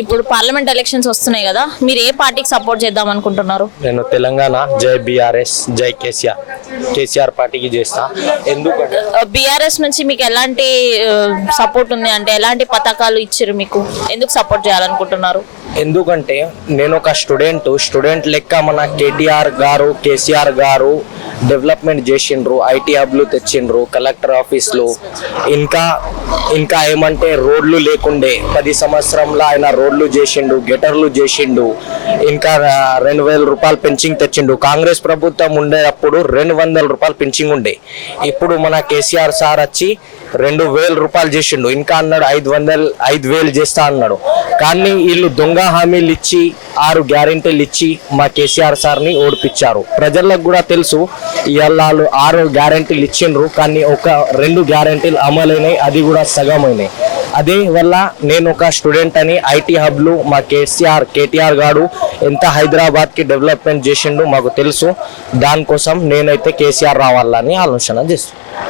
ఇప్పుడు parliament elections వస్తున్నాయి కదా, మీరు ఏ పార్టీకి సపోర్ట్ చేద్దాం అనుకుంటున్నారు? నేను తెలంగాణ జై బీఆర్ఎస్ జై కేసీఆర్ పార్టీకి చేస్తా. ఎందుకంటే బీఆర్ఎస్ నుంచి మీకు ఎలాంటి సపోర్ట్ ఉంది, అంటే ఎలాంటి పథకాలు ఇచ్చారు మీకు, ఎందుకు సపోర్ట్ చేయాలనుకుంటున్నారు? ఎందుకంటే నేను ఒక స్టూడెంట్ లెక్క మన కేసీఆర్ గారు డెవలప్మెంట్ చేసిండ్రు, ఐటీ హబ్లు తెచ్చిండ్రు, కలెక్టర్ ఆఫీస్లు, ఇంకా ఏమంటే రోడ్లు లేకుండే 10 సంవత్సరంలో ఆయన రోడ్లు చేసిండు, గెటర్లు చేసిండు, ఇంకా 2000 రూపాయలు పెన్షన్ తెచ్చిండు. కాంగ్రెస్ ప్రభుత్వం ఉండేటప్పుడు 200 రూపాయలు పెన్షన్ ఉండే, ఇప్పుడు మన కేసీఆర్ సార్ వచ్చి 2000 రూపాయలు చేసిండు, ఇంకా అన్నాడు 5,000 చేస్తా అన్నాడు. కానీ వీళ్ళు దొంగ హామీలు ఇచ్చి 6 గ్యారెంటీలు ఇచ్చి మా కేసీఆర్ సార్ని ఓడిపించారు. ప్రజలకు కూడా తెలుసు ఇవాళ వాళ్ళు 6 గ్యారెంటీలు ఇచ్చిండ్రు, కానీ ఒక 2 గ్యారెంటీలు అమలైనాయి, అది కూడా సగమైనాయి. అదే వల్ల నేను ఒక స్టూడెంట్ అని ఐటీ హబ్లు మా కేటీఆర్ గారు ఎంత హైదరాబాద్కి డెవలప్మెంట్ చేసిండు మాకు తెలుసు. దానికోసం నేనైతే కేసీఆర్ రావాలని ఆలోచన చేస్తాను.